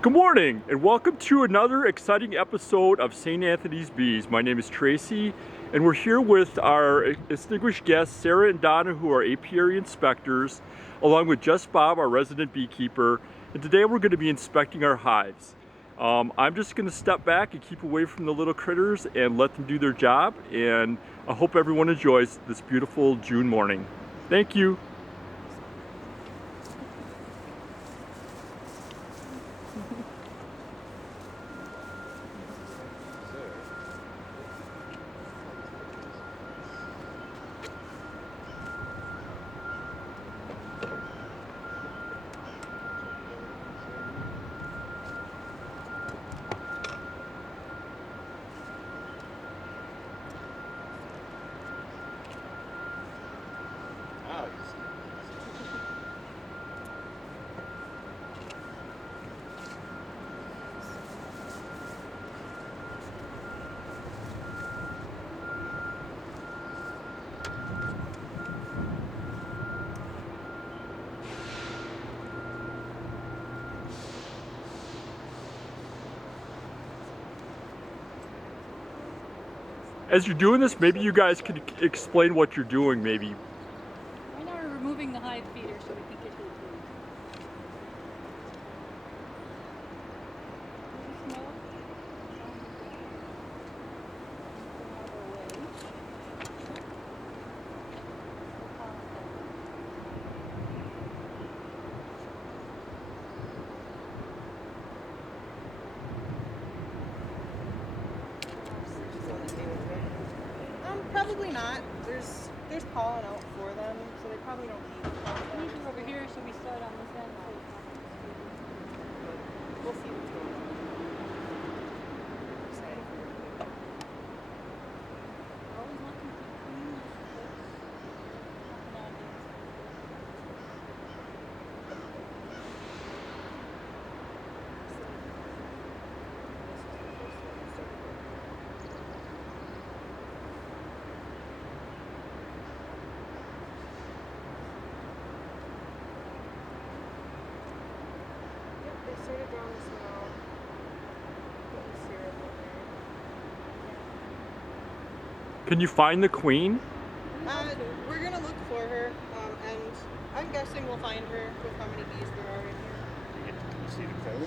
Good morning and welcome to another exciting episode of St. Anthony's Bees. My name is Tracy and we're here with our distinguished guests Sarah and Donna, who are apiary inspectors, along with Just Bob, our resident beekeeper, and today we're going to be inspecting our hives. I'm just going to step back and keep away from the little critters and let them do their job, and I hope everyone enjoys this beautiful June morning. Thank you. As you're doing this, maybe you guys could explain what you're doing, maybe. Right now we're removing the hive feeder so we can get to the food. Smell it? Probably not. There's pollen out for them, so they probably don't need pollen. These are over here, so we start on this end. We'll see what's going on. Always looking to clean the sticks. Nothing obvious. They started drawing the smell. Putting syrup in there. Can you find the queen? We're gonna look for her, and I'm guessing we'll find her with how many bees there are in here. Can you see the comb?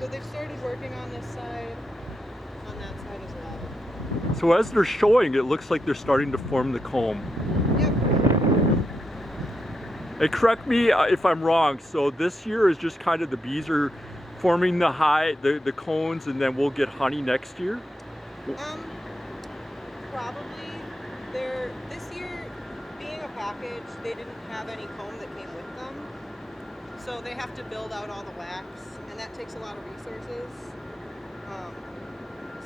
So they've started working on this side, on that side as well. So as they're showing, it looks like they're starting to form the comb. Yep. And correct me if I'm wrong, so this year is just kind of the bees are forming the cones, and then we'll get honey next year? Probably. This year, being a package, they didn't have any comb that came with them. So they have to build out all the wax, and that takes a lot of resources.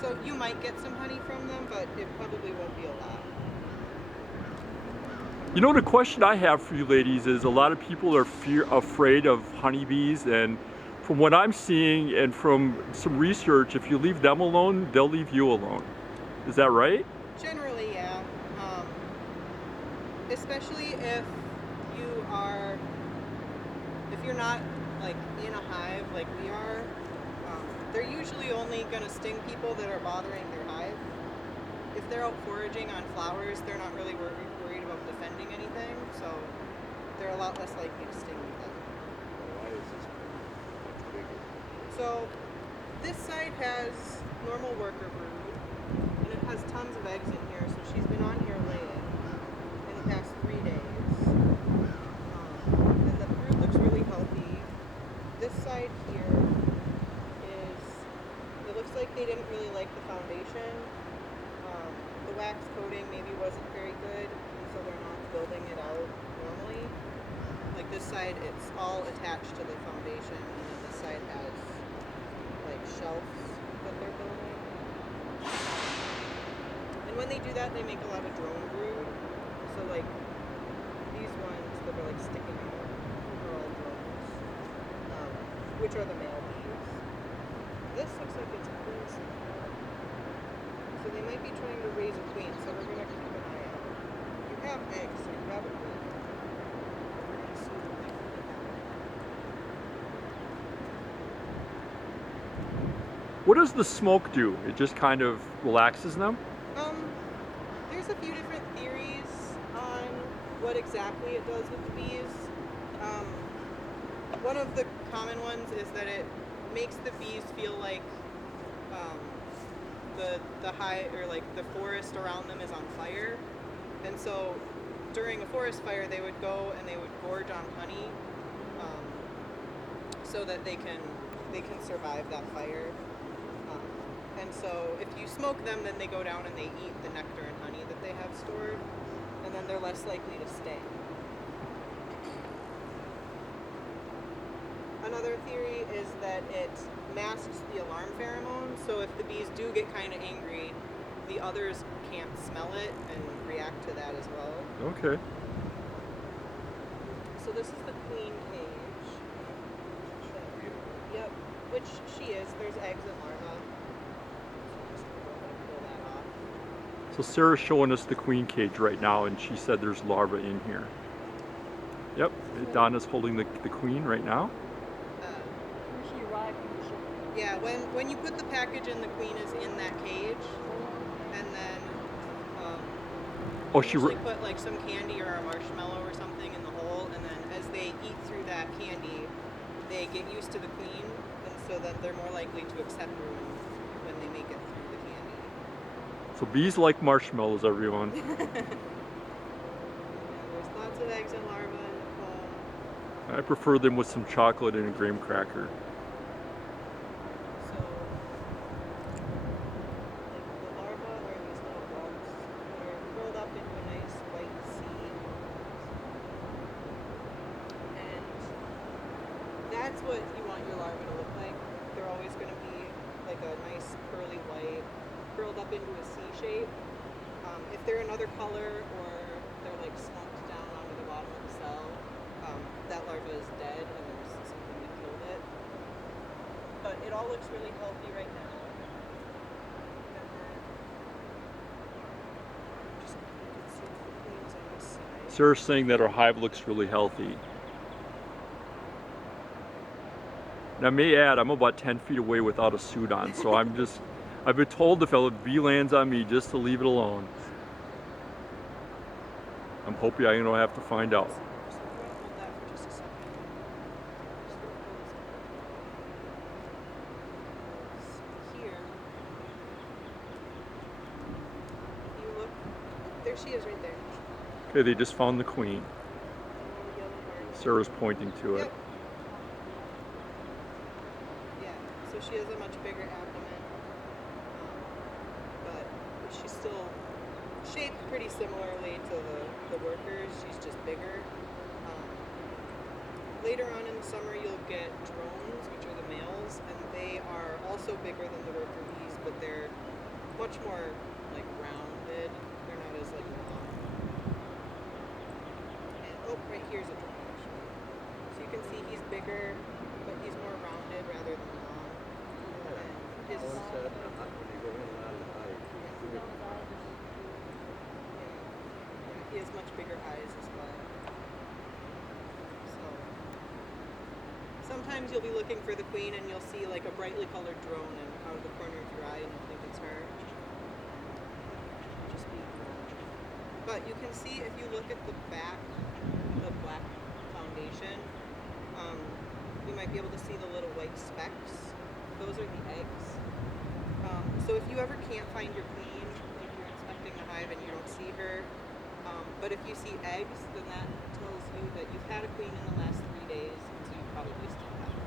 So you might get some honey from them, but it probably won't be a lot. You know, the question I have for you ladies is, a lot of people are afraid of honeybees, and from what I'm seeing and from some research, if you leave them alone, they'll leave you alone. Is that right? Generally, yeah. Especially if you're not like in a hive like we are, they're usually only gonna sting people that are bothering their hive. If they're out foraging on flowers, they're not really worried about defending anything, so they're a lot less likely to sting them. Why is this much bigger? So this side has normal worker brood, and it has tons of eggs in here, so she's been on here laying in the past 3 days. And the brood looks really healthy. This side here it looks like they didn't really like the foundation. The wax coating maybe wasn't very good, and so they're not building it out normally. Like this side, it's all attached to the foundation, and then this side has like shelves that they're building. And when they do that, they make a lot of drone brood. So like these ones that are like sticking out are all drones, which are the male bees. This looks like it's a queen cell. So they might be trying to raise a queen, so we're going to keep an eye out. You have eggs, so you have a queen. We're going to see what they really have. What does the smoke do? It just kind of relaxes them? There's a few different theories on what exactly it does with the bees. One of the common ones is that it makes the bees feel like the hive or like the forest around them is on fire, and so during a forest fire they would go and they would gorge on honey, so that they can survive that fire. And so if you smoke them, then they go down and they eat the nectar and honey that they have stored, and then they're less likely to stay. Another theory is that it masks the alarm pheromone, so if the bees do get kind of angry, the others can't smell it and react to that as well. Okay. So this is the queen cage. Yep, which she is. There's eggs and larvae. So just go ahead and pull that off. So Sarah's showing us the queen cage right now, and she said there's larvae in here. Yep, Donna's holding the queen right now. When she arrived, Yeah, when you put the package in, the queen is in that cage, and then Oh, she usually put like some candy or a marshmallow or something in the hole, and then as they eat through that candy, they get used to the queen, and so then they're more likely to accept her when they make it through the candy. So bees like marshmallows, everyone. Yeah, there's lots of eggs and larvae in the comb. I prefer them with some chocolate and a graham cracker. So, like the larvae are these little bugs that are curled up into a nice white seed. And that's what you want your larvae to look like. They're always going to be like a nice pearly white, curled up into a C shape. If they're another color or they're like slumped down onto the bottom of the cell, that larva is dead and there's something that killed it. But it all looks really healthy right now. And then, just you can see the queens on this side. Sarah's saying that our hive looks really healthy. Now, I may add, I'm about 10 feet away without a suit on, so I've been told if a bee lands on me just to leave it alone. I'm hoping I don't have to find out. So we're gonna hold that for just a second. Just gonna pull this up. Here, you look. There she is, right there. Okay, they just found the queen. The yellow bird. Sarah's pointing to it. Yep. Yeah, so she has a much bigger abdomen, but she's still shaped pretty similarly to the workers. She's just bigger. Later on in the summer, you'll get drones, which are the males, and they are also bigger than the worker bees, but they're much more like rounded. They're not as like long. And oh, right here's a drone actually. So you can see he's bigger, but he's more rounded rather than long. And his, One set, when you go in and out of the hive, two different times. yeah, he has much bigger eyes as well. So sometimes you'll be looking for the queen and you'll see like a brightly colored drone and out of the corner of your eye and you'll think it's her. Just be. But you can see if you look at the back, the black foundation, you might be able to see the little white specks. Those are the eggs. So if you ever can't find your queen, like you're inspecting the hive and you don't see her, but if you see eggs, then that tells you that you've had a queen in the last 3 days, so you probably still have her.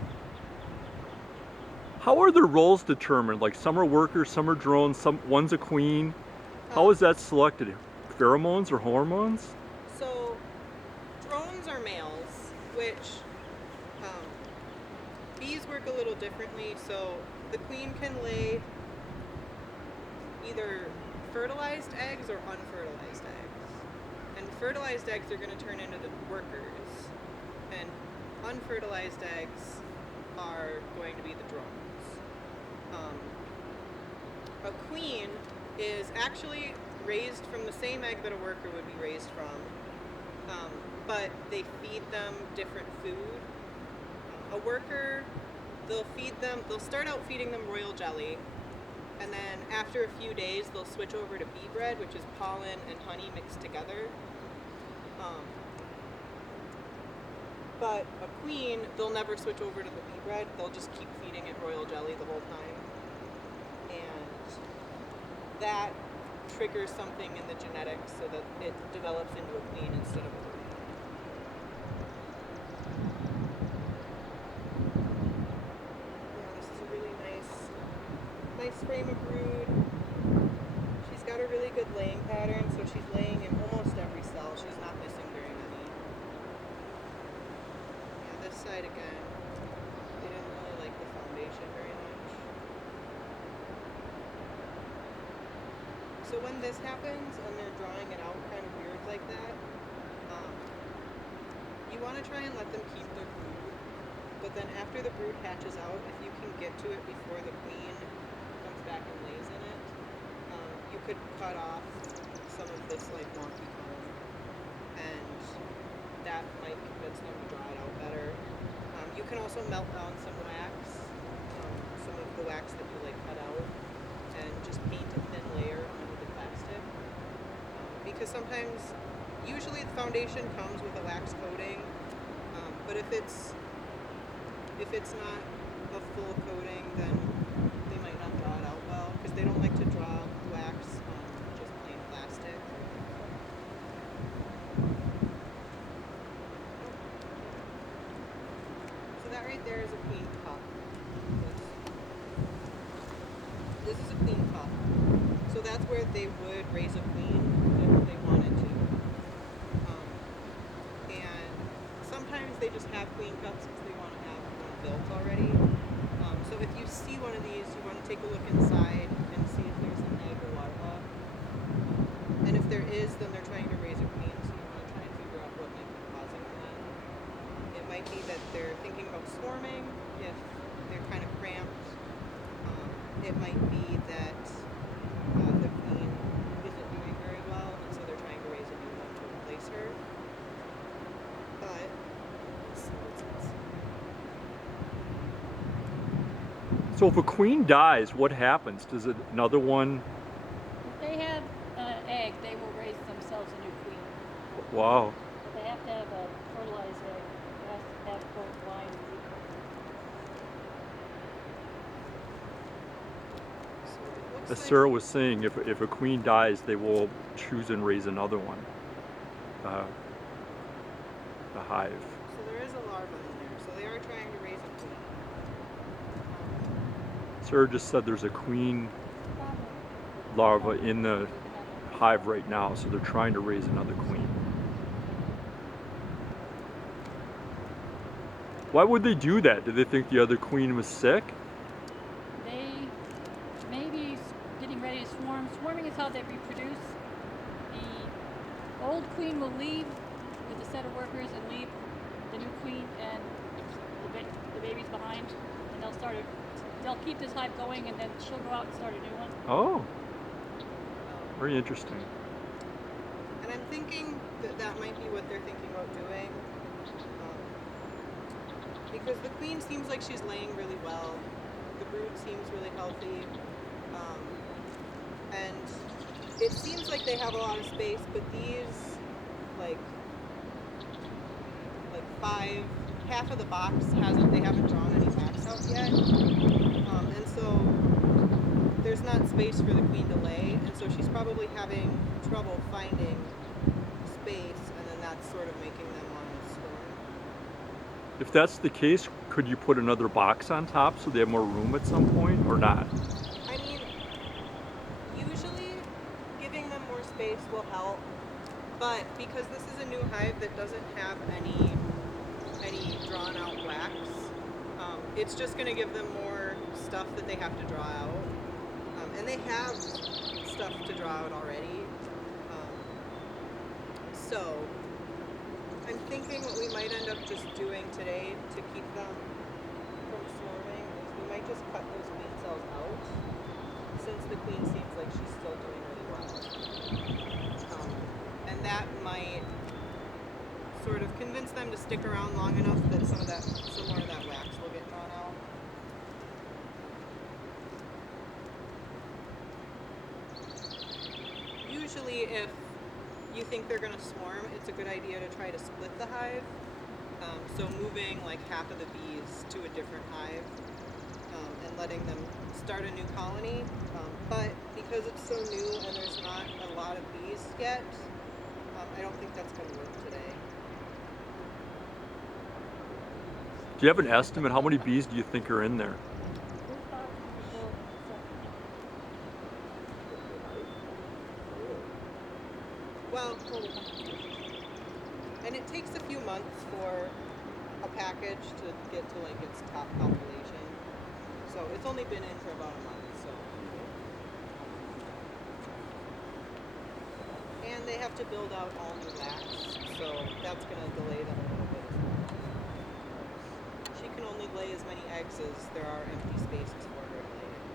How are their roles determined? Like some are workers, some are drones, one's a queen. How is that selected? Pheromones or hormones? So drones are males, which bees work a little differently. So the queen can lay either fertilized eggs or unfertilized eggs. And fertilized eggs are going to turn into the workers, and unfertilized eggs are going to be the drones. A queen is actually raised from the same egg that a worker would be raised from, but they feed them different food. A worker they'll feed them. They'll start out feeding them royal jelly, and then after a few days, they'll switch over to bee bread, which is pollen and honey mixed together. But a queen, they'll never switch over to the bee bread. They'll just keep feeding it royal jelly the whole time, and that triggers something in the genetics so that it develops into a queen instead of a brood. Yeah, this is a really nice frame of brood. She's got a really good laying pattern, so she's laying in almost every cell. She's not missing very many. Yeah, this side again, they didn't really like the foundation very much. So when this happens and they're drawing it out kind of weird like that, you want to try and let them keep their brood. But then after the brood hatches out, if you can get to it before the queen comes back and lays in it, you could cut off some of this like wonky comb, and that might convince them to draw it out better. You can also melt down some wax, some of the wax that you like cut out, and just paint a thin layer onto the plastic. Because sometimes, usually the foundation comes with a wax coating, but if it's not a full coating, then they might not draw it out well, because they don't like to draw wax on just plain plastic. So that right there is a queen cup. This is a queen cup. So that's where they would raise a queen if they wanted to. And sometimes they just have queen cups because they want to have one built already. So if you see one of these, you want to take a look inside and see if there's an egg or larva. And if there is, then they're trying to raise a queen, so you want to try and figure out what might be causing that. It might be that they're thinking about swarming, if they're kind of cramped. It might be that the queen isn't doing very well, and so they're trying to raise a new one to replace her. But let's see what's else. So if a queen dies, what happens? Does another one? If they have an egg, they will raise themselves a new queen. Wow. But they have to have a fertilized egg. It has to have both lines equal. So it looks As like Sarah was saying, if a queen dies, they will choose and raise another one. The hive. so there is a larva in there. So they are trying to raise a queen. Sarah just said there's a queen larva in the hive right now, so they're trying to raise another queen. Why would they do that? Did they think the other queen was sick? They may be getting ready to swarm. Swarming is how they reproduce. The old queen will leave with a set of workers and leave the new queen and the babies behind, and they'll keep this hive going, and then she'll go out and start a new one. Oh, very interesting. And I'm thinking that that might be what they're thinking about doing. Because the queen seems like she's laying really well. The brood seems really healthy. And it seems like they have a lot of space, but these, like half of the box they haven't drawn any wax out yet. And so there's not space for the queen to lay, and so she's probably having trouble finding space, and then that's sort of making them want to swarm. If that's the case, could you put another box on top so they have more room at some point, or not? I mean, usually giving them more space will help, but because this is a new hive that doesn't have any drawn out wax, it's just going to give them more stuff that they have to draw out. And they have stuff to draw out already. So I'm thinking what we might end up just doing today to keep them from swarming is we might just cut those queen cells out, since the queen seems like she's still doing really well. And that might sort of convince them to stick around long enough that some more of that wax will get drawn out. usually if you think they're going to swarm, it's a good idea to try to split the hive. So moving like half of the bees to a different hive and letting them start a new colony. But because it's so new and there's not a lot of bees yet, I don't think that's going to work today. Do you have an estimate? How many bees do you think are in there? Well, and it takes a few months for a package to get to like its top population. So it's only been in for about a month, so. And they have to build out all new racks, so that's gonna delay them a little bit as well. She can only lay as many eggs as there are empty spaces for her to lay in.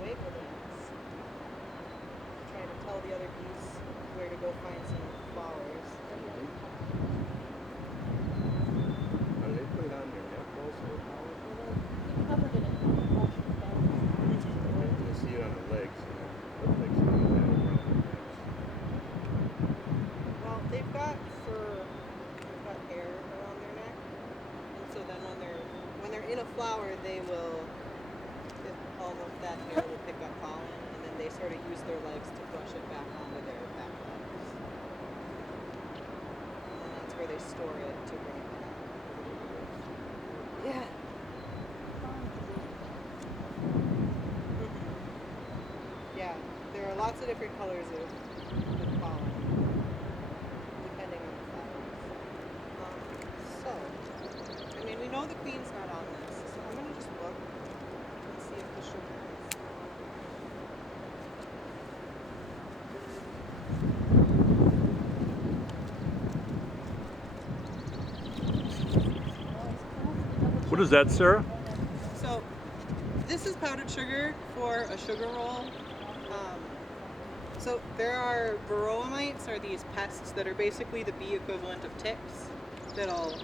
Away for the eggs. Trying to tell the other bees where to go find some flowers. Are they put it on their neck also? Covered it in You see it on the legs, and it looks like something down around their necks. Well, they've got fur, they've got hair around their neck, and so then when they're in a flower, they will, all of that hair will pick up pollen, and then they sort of use their legs to brush it back onto their back legs. And then that's where they store it to bring it back. Yeah. Yeah, there are lots of different colors of pollen, depending on the flowers. So, I mean, we know the queen's not on this, so I'm going to just look and see if the sugar is. What is that, Sarah? So, this is powdered sugar for a sugar roll. So there are varroa mites, are these pests that are basically the bee equivalent of ticks that'll,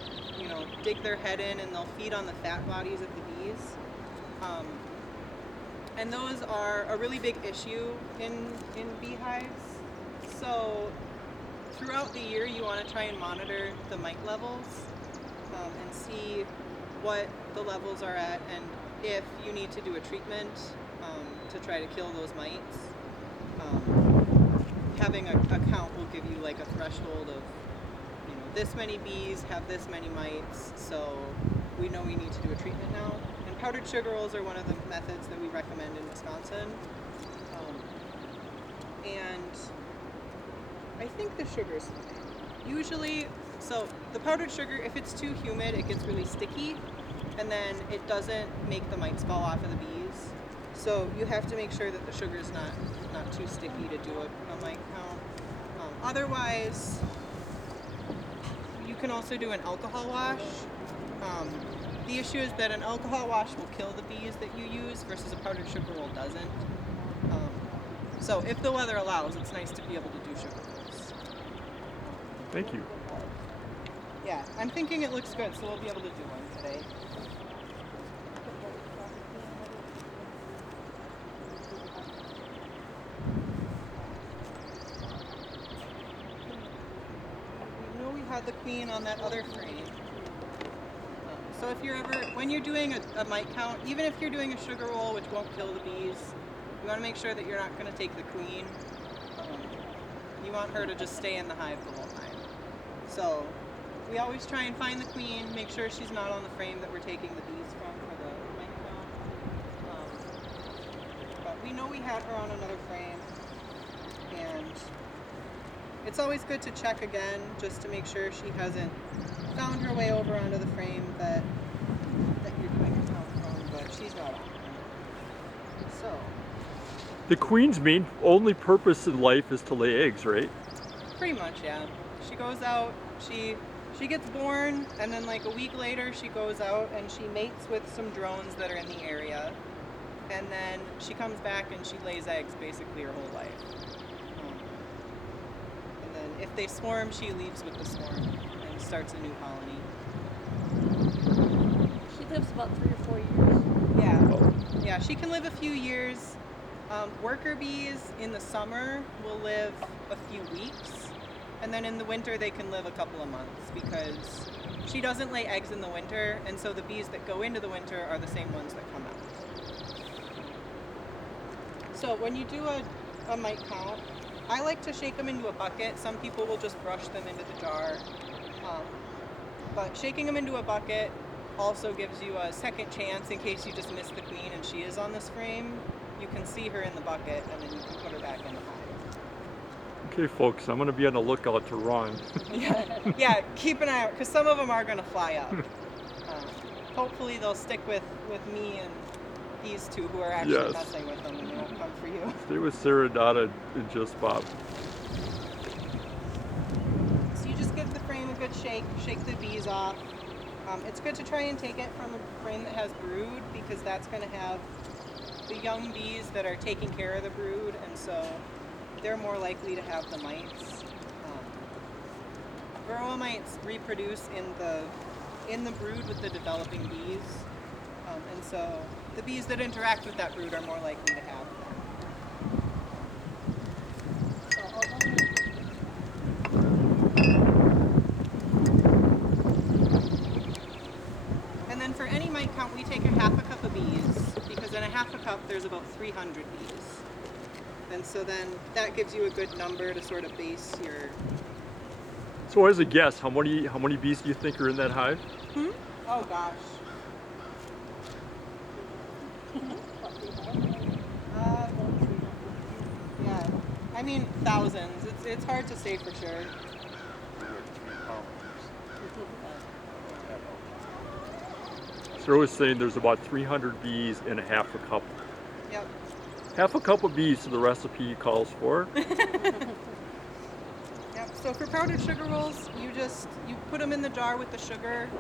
dig their head in and they'll feed on the fat bodies of the bees. And those are a really big issue in beehives. So throughout the year you want to try and monitor the mite levels and see what the levels are at and if you need to do a treatment to try to kill those mites. Having a count will give you like a threshold of, this many bees have this many mites, so we know we need to do a treatment now. And powdered sugar rolls are one of the methods that we recommend in Wisconsin. And I think the sugar's fine. Usually, so the powdered sugar, if it's too humid, it gets really sticky, and then it doesn't make the mites fall off of the bees. So you have to make sure that the sugar's not too sticky to do a mite count. Otherwise, you can also do an alcohol wash. The issue is that an alcohol wash will kill the bees that you use versus a powdered sugar roll doesn't. So if the weather allows, it's nice to be able to do sugar rolls. Thank you. Yeah, I'm thinking it looks good, so we'll be able to do one today. We know we had the queen on that other frame. So if you're when you're doing a mite count, even if you're doing a sugar roll, which won't kill the bees, you want to make sure that you're not going to take the queen. You want her to just stay in the hive the whole time. So we always try and find the queen, make sure she's not on the frame that we're taking the bees from for the mite count. But we know we had her on another frame, and it's always good to check again just to make sure she hasn't found her way over onto the frame that you're doing a count from, but she's not on. So. The queen's only purpose in life is to lay eggs, right? Pretty much, yeah. She goes out, she gets born, and then like a week later she goes out and she mates with some drones that are in the area. And then she comes back and she lays eggs basically her whole life. And then if they swarm, she leaves with the swarm and starts a new colony. She lives about 3 or 4 years. Yeah. Yeah, she can live a few years. Worker bees in the summer will live a few weeks, and then in the winter they can live a couple of months because she doesn't lay eggs in the winter, and so the bees that go into the winter are the same ones that come out. So when you do a mite count, I like to shake them into a bucket. Some people will just brush them into the jar. But shaking them into a bucket also gives you a second chance in case you just miss the queen and she is on this frame. You can see her in the bucket and then you can put her back in the hive. Okay, folks, I'm going to be on the lookout to run. Yeah, keep an eye out because some of them are going to fly up. Hopefully they'll stick with me and these two who are actually Yes. messing with them and they won't come for you. Stay with Sarah, Donna, and Just Bob. So you just give the frame a good shake the bees off. It's good to try and take it from a frame that has brood because that's going to have the young bees that are taking care of the brood, and so they're more likely to have the mites. Varroa mites reproduce in the brood with the developing bees, and so the bees that interact with that brood are more likely to have them. So hold on. And then for any mite count, we take a half a cup of bees because in a half a cup there's about 300 bees. And so then that gives you a good number to sort of base your... So as a guess, how many bees do you think are in that hive? Oh gosh. Yeah, I mean thousands. It's hard to say for sure. Sarah was saying there's about 300 bees in a half a cup. Yep. Half a cup of bees, so the recipe calls for. Yep. So for powdered sugar rolls, you put them in the jar with the sugar,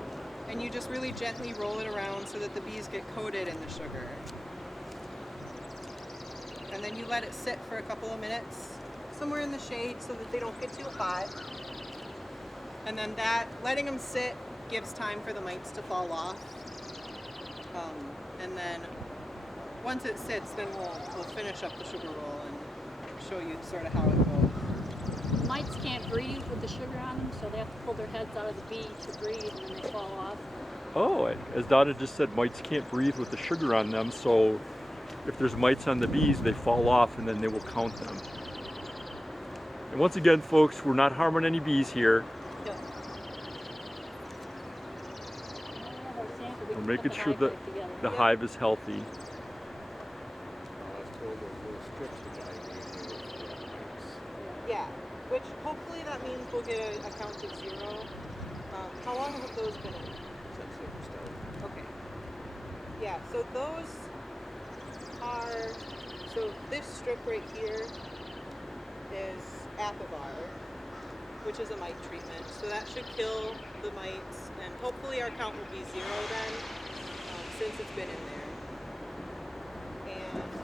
and you just really gently roll it around so that the bees get coated in the sugar. And then you let it sit for a couple of minutes somewhere in the shade so that they don't get too hot. And then letting them sit gives time for the mites to fall off. And then once it sits, then we'll finish up the sugar roll and show you sort of how it goes. Mites can't breathe with the sugar on them, so they have to pull their heads out of the bee to breathe, and then they fall off. Oh, as Donna just said, mites can't breathe with the sugar on them, so if there's mites on the bees, they fall off and then they will count them. And once again, folks, we're not harming any bees here. Yep. We're making sure that the hive is healthy. I was told those little strips the guy gave me with mites. Yeah, which hopefully that means we'll get a count of 0. How long have those been in? Since it started. Okay. Yeah, so those are, so this strip right here is Apivar, which is a mite treatment. So that should kill the mites, and hopefully our count will be 0 then, since it's been in there. And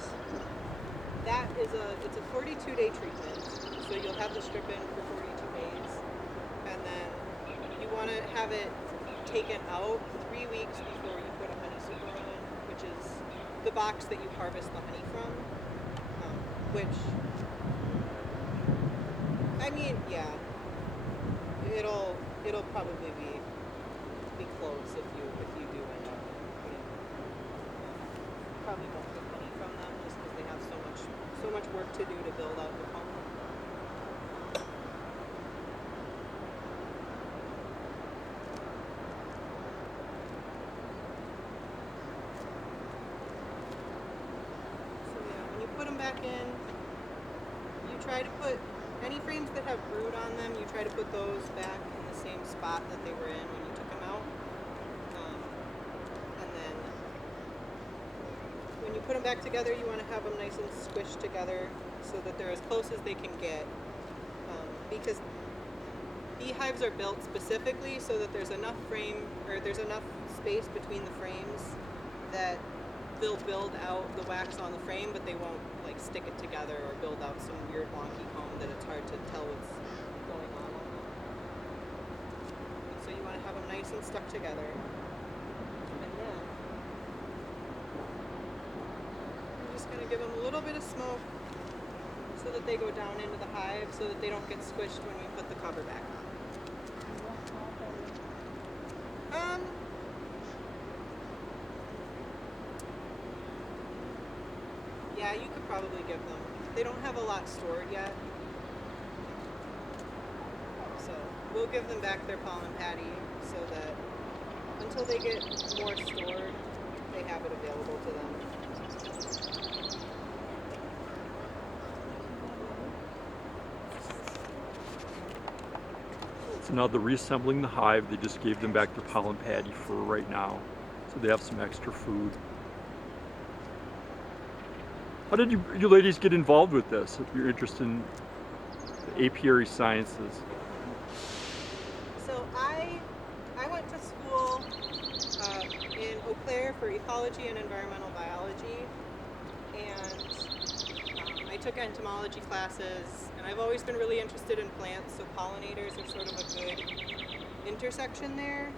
that is it's a 42-day treatment. So you'll have the strip in for 42 days, and then you want to have it taken out 3 weeks before you put a honeysuckle in, which is the box that you harvest the honey from. Which, I mean, yeah, it'll probably be close if you do end up putting. Probably won't get honey from them just because they have so much work to do to build out the comb. Back in, you try to put any frames that have brood on them, you try to put those back in the same spot that they were in when you took them out. And then when you put them back together, you want to have them nice and squished together so that they're as close as they can get. Because beehives are built specifically so that there's enough space between the frames that they'll build out the wax on the frame, but they won't like stick it together or build out some weird wonky comb that it's hard to tell what's going on them. So you want to have them nice and stuck together. And then just going to give them a little bit of smoke so that they go down into the hive so that they don't get squished when we put the cover back on. Yeah, you could probably give them. They don't have a lot stored yet. So we'll give them back their pollen patty so that until they get more stored, they have it available to them. So now they're reassembling the hive. They just gave them back their pollen patty for right now. So they have some extra food. How did you ladies get involved with this, if you're interested in the apiary sciences? So I went to school in Eau Claire for ecology and environmental biology, and I took entomology classes, and I've always been really interested in plants, so pollinators are sort of a good intersection there.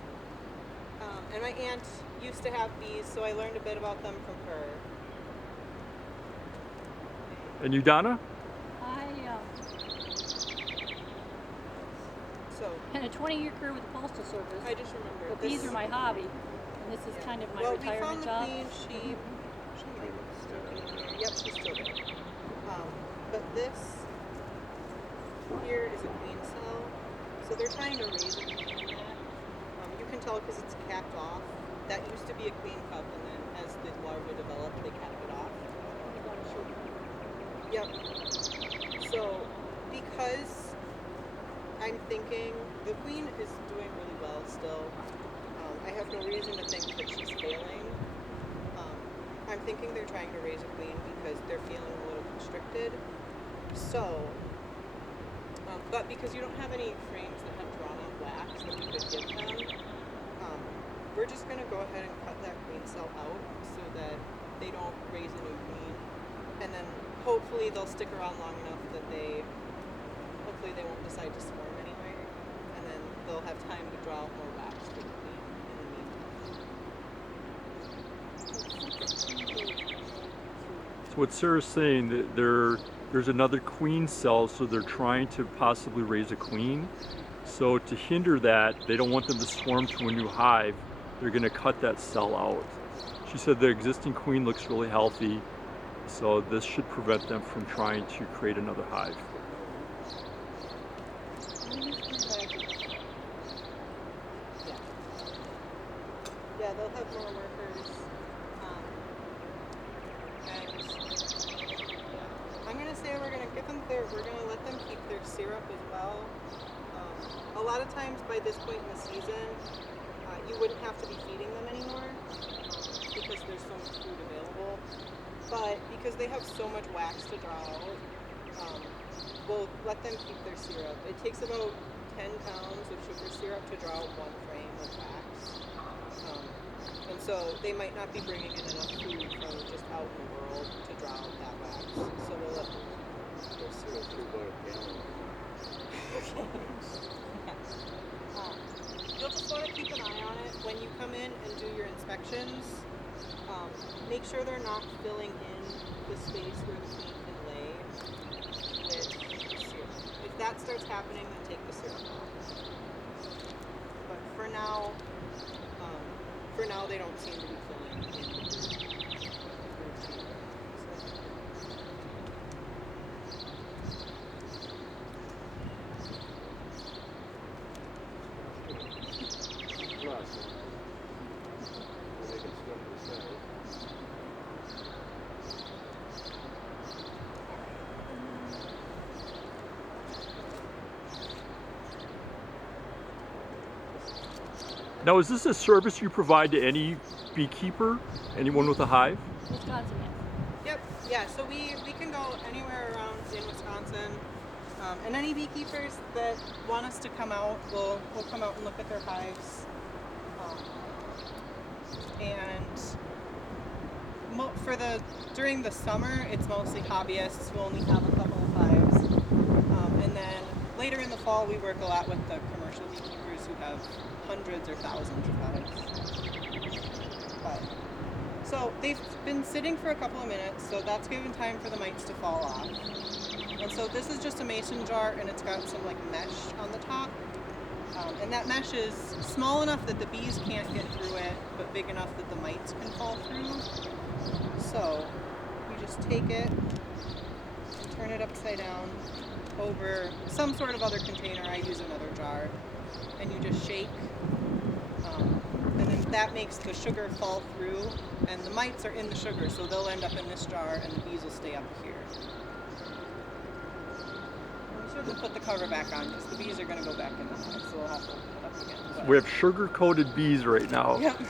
And my aunt used to have bees, so I learned a bit about them from her. And you, Donna? I So had a 20-year career with the Postal Service, I just remembered. but these are my hobby, and this is kind of my well, retirement we found job. the queen. She might still be in there. Yep, she's still there. But this here is a queen cell, so they're trying to raise a queen in that. You can tell because it's capped off. That used to be a queen cup, and then as the larvae developed, they capped it off. Yep. So, because I'm thinking the queen is doing really well still, I have no reason to think that she's failing. I'm thinking they're trying to raise a queen because they're feeling a little constricted. So, but because you don't have any frames that have drawn on wax that we could give them, we're just going to go ahead and cut that queen cell out so that they don't raise a new queen. And then hopefully they'll stick around long enough that hopefully they won't decide to swarm anywhere. And then they'll have time to draw out more wax for the queen in the meantime. So what Sarah's saying, that there's another queen cell, so they're trying to possibly raise a queen. So to hinder that, they don't want them to swarm to a new hive, they're going to cut that cell out. She said the existing queen looks really healthy, so this should prevent them from trying to create another hive. Yeah, they'll have more workers. And I'm gonna say we're gonna let them keep their syrup as well. A lot of times by this point in the season, you wouldn't have to be feeding them anymore because there's so much food available. But because they have so much wax to draw out, we'll let them keep their syrup. It takes about 10 pounds of sugar syrup to draw out one frame of wax. And so they might not be bringing in enough food from just out in the world to draw out that wax. So we'll let them keep their syrup. You'll just want to keep an eye on it when you come in and do your inspections. Make sure they're not filling in the space where the queen can lay with syrup. If that starts happening, then take the syrup off. But for now they don't seem to be filling in the Now, is this a service you provide to any beekeeper, anyone with a hive? Wisconsin, yes. Yep, yeah, so we can go anywhere around in Wisconsin. And any beekeepers that want us to come out, we'll come out and look at their hives. During the summer, it's mostly hobbyists who only have a couple of hives. And then later in the fall, we work a lot with the commercial beekeepers who have hundreds or thousands of hives. So they've been sitting for a couple of minutes, so that's given time for the mites to fall off. And so this is just a mason jar, and it's got some like mesh on the top. And that mesh is small enough that the bees can't get through it, but big enough that the mites can fall through. So you just take it and turn it upside down over some sort of other container. I use another jar. And you just shake. And then that makes the sugar fall through, and the mites are in the sugar, so they'll end up in this jar, and the bees will stay up here. We shouldn't put the cover back on, because the bees are going to go back in the hive, so we'll have to open it up again. But We have sugar-coated bees right now. Yep.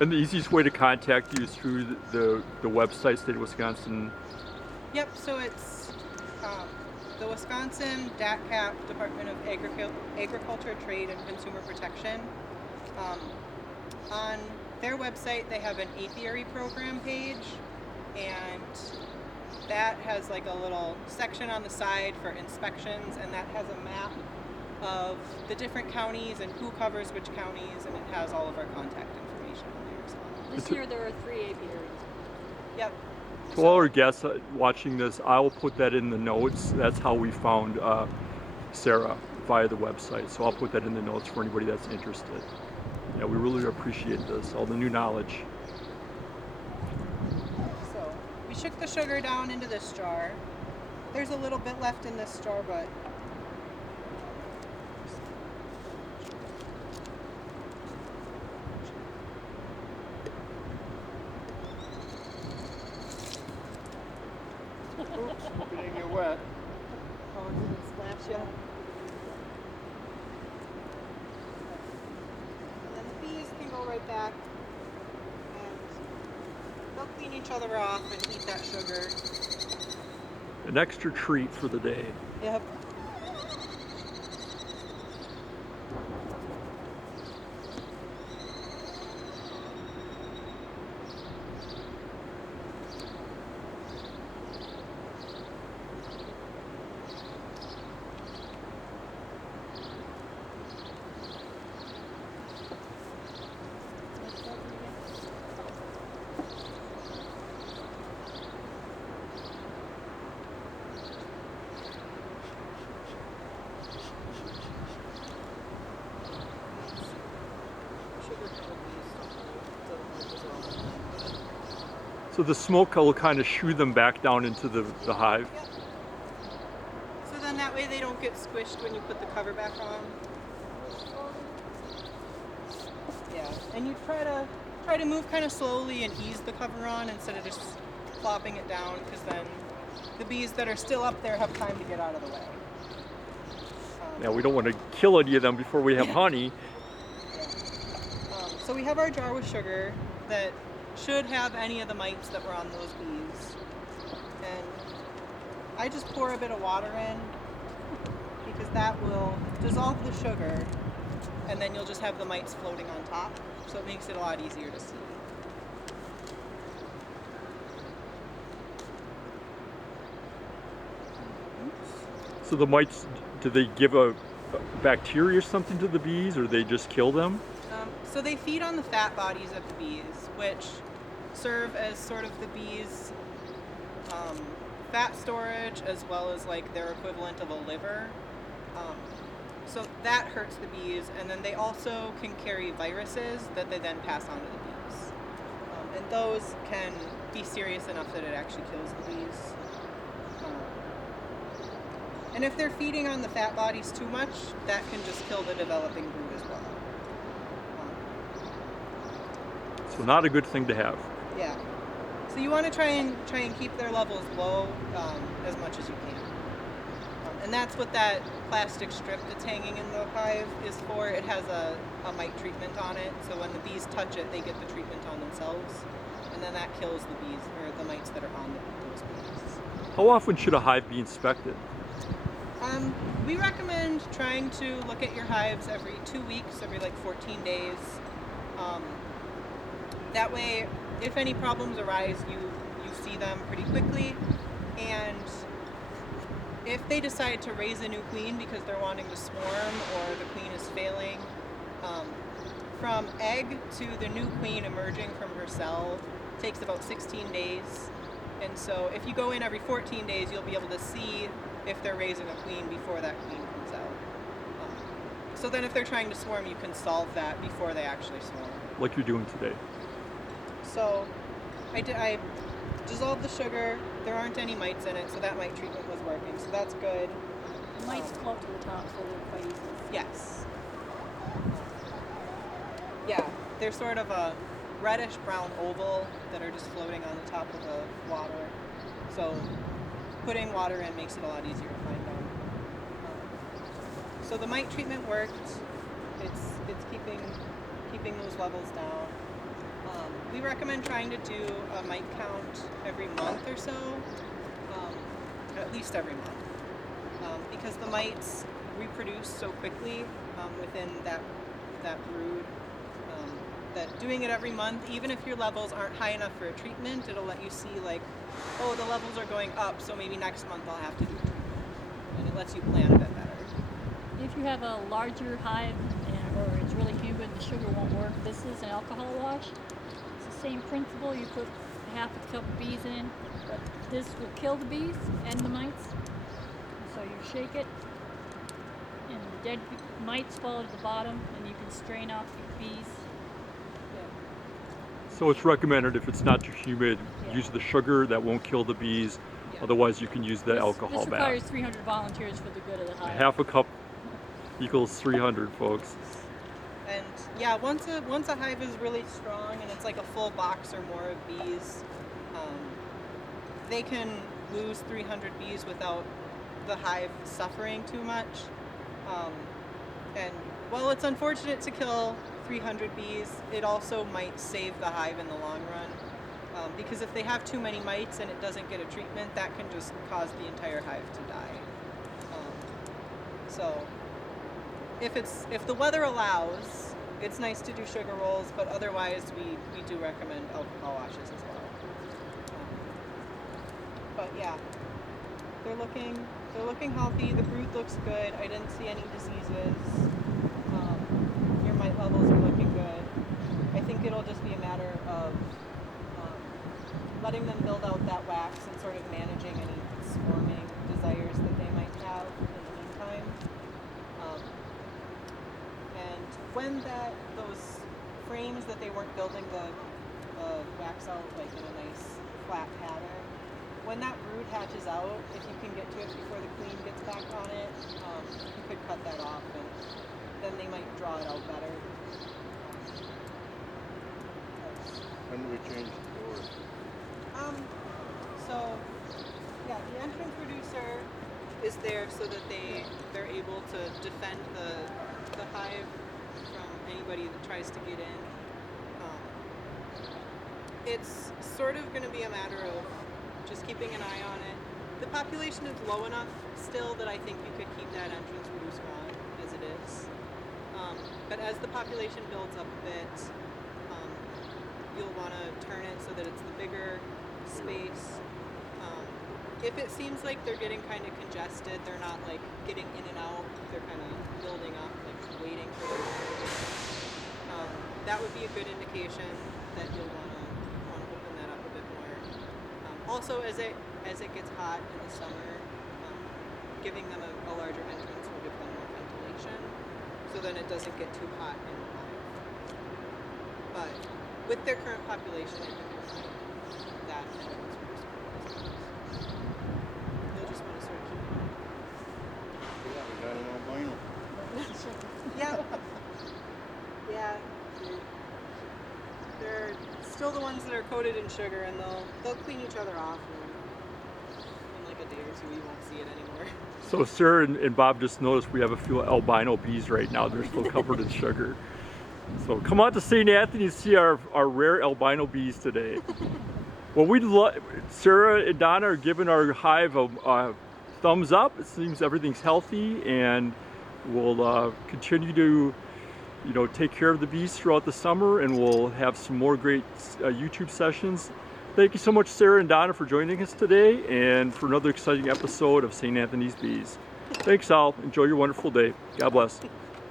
And the easiest way to contact you is through the website, State of Wisconsin. Yep, so it's the Wisconsin DATCP, Department of Agriculture, Trade, and Consumer Protection. On their website, they have an apiary program page, and that has like a little section on the side for inspections, and that has a map of the different counties and who covers which counties, and it has all of our contact information on there as well. This year there are 3 apiaries. Yep. To all our guests watching this, I will put that in the notes. That's how we found Sarah, via the website. So I'll put that in the notes for anybody that's interested. Yeah, we really appreciate this, all the new knowledge. So we shook the sugar down into this jar. There's a little bit left in this jar, but Oops, getting you wet. oh, it didn't splash yet. And then the bees can go right back, and they'll clean each other off and eat that sugar. An extra treat for the day. Yep. So the smoke will kind of shoo them back down into the hive. Yep. So then that way they don't get squished when you put the cover back on. Yeah, and you try to move kind of slowly and ease the cover on instead of just flopping it down, because then the bees that are still up there have time to get out of the way. Yeah, we don't want to kill any of them before we have honey. So we have our jar with sugar that should have any of the mites that were on those bees. And I just pour a bit of water in, because that will dissolve the sugar, and then you'll just have the mites floating on top. So it makes it a lot easier to see. So the mites, do they give a bacteria or something to the bees, or they just kill them? So they feed on the fat bodies of the bees, which serve as sort of the bees' fat storage, as well as like their equivalent of a liver. So that hurts the bees, and then they also can carry viruses that they then pass on to the bees. And those can be serious enough that it actually kills the bees. And if they're feeding on the fat bodies too much, that can just kill the developing brood as well. So not a good thing to have. Yeah. So you want to try and keep their levels low as much as you can. And that's what that plastic strip that's hanging in the hive is for. It has a mite treatment on it, so when the bees touch it, they get the treatment on themselves, and then that kills the bees, or the mites that are on those bees. How often should a hive be inspected? We recommend trying to look at your hives every 2 weeks, every like 14 days. That way, if any problems arise, you see them pretty quickly, and if if they decide to raise a new queen because they're wanting to swarm or the queen is failing, from egg to the new queen emerging from her cell takes about 16 days. And so if you go in every 14 days, you'll be able to see if they're raising a queen before that queen comes out. So then if they're trying to swarm, you can solve that before they actually swarm. Like you're doing today. So I dissolved the sugar. There aren't any mites in it, so that mite treatment was working. So that's good. The mites float to the top, so they're quite easy. Yes. Yeah, they're sort of a reddish brown oval that are just floating on the top of the water. So putting water in makes it a lot easier to find them. So the mite treatment worked. It's keeping those levels down. We recommend trying to do a mite count every month or so, at least every month, because the mites reproduce so quickly within that brood. That doing it every month, even if your levels aren't high enough for a treatment, it'll let you see like, oh, the levels are going up, so maybe next month I'll have to do a treatment. And it lets you plan a bit better. If you have a larger hive or it's really humid, the sugar won't work. This is an alcohol wash. It's the same principle. You put half a cup of bees in, but this will kill the bees and the mites. So you shake it, and the dead mites fall to the bottom, and you can strain off the bees. So it's recommended if it's not too humid, Yeah. use the sugar. That won't kill the bees. Yeah. Otherwise, you can use the This alcohol requires bath. 300 volunteers for the good of the hive. Half a cup equals 300, folks. And yeah, once a hive is really strong and it's like a full box or more of bees, they can lose 300 bees without the hive suffering too much. And while it's unfortunate to kill 300 bees, it also might save the hive in the long run. Because if they have too many mites and it doesn't get a treatment, that can just cause the entire hive to die. So if the weather allows, it's nice to do sugar rolls, but otherwise we do recommend alcohol washes as well. But yeah, they're looking healthy. The brood looks good. I didn't see any diseases. Your mite levels are looking good. I think it'll just be a matter of letting them build out that wax and sort of managing any swarming desires that they might have in the meantime. And when those frames that they weren't building the wax out like in a nice flat pattern, when that brood hatches out, if you can get to it before the queen gets back on it, you could cut that off and then they might draw it out better. When do we change the doors? So yeah, the entrance reducer is there so that they're able to defend the hive from anybody that tries to get in. It's sort of going to be a matter of just keeping an eye on it. The population is low enough still that I think you could keep that entrance reducer on as it is. But as the population builds up a bit, you'll want to turn it so that it's the bigger space. If it seems like they're getting kind of congested, they're not like getting in and out, they're kind of building up, like waiting for their turn. That would be a good indication that you'll want to open that up a bit more. Also, as it gets hot in the summer, giving them a larger entrance will give them more ventilation, so then it doesn't get too hot in the hive. But with their current population, I think you'll find that entrance reducer. You'll just want to sort of keep it on. Yeah, we got an albino. Yeah. Yeah. They're still the ones that are coated in sugar, and they'll clean each other off. And in like a day or two, you won't see it anymore. So Sarah and Bob just noticed we have a few albino bees right now. They're still covered in sugar. So come on to St. Anthony to see our rare albino bees today. Well, Sarah and Donna are giving our hive a thumbs up. It seems everything's healthy, and we'll continue to take care of the bees throughout the summer, and we'll have some more great YouTube sessions Thank you so much, Sarah and Donna, for joining us today and for another exciting episode of St. Anthony's Bees. Thanks, all. Enjoy your wonderful day. God bless.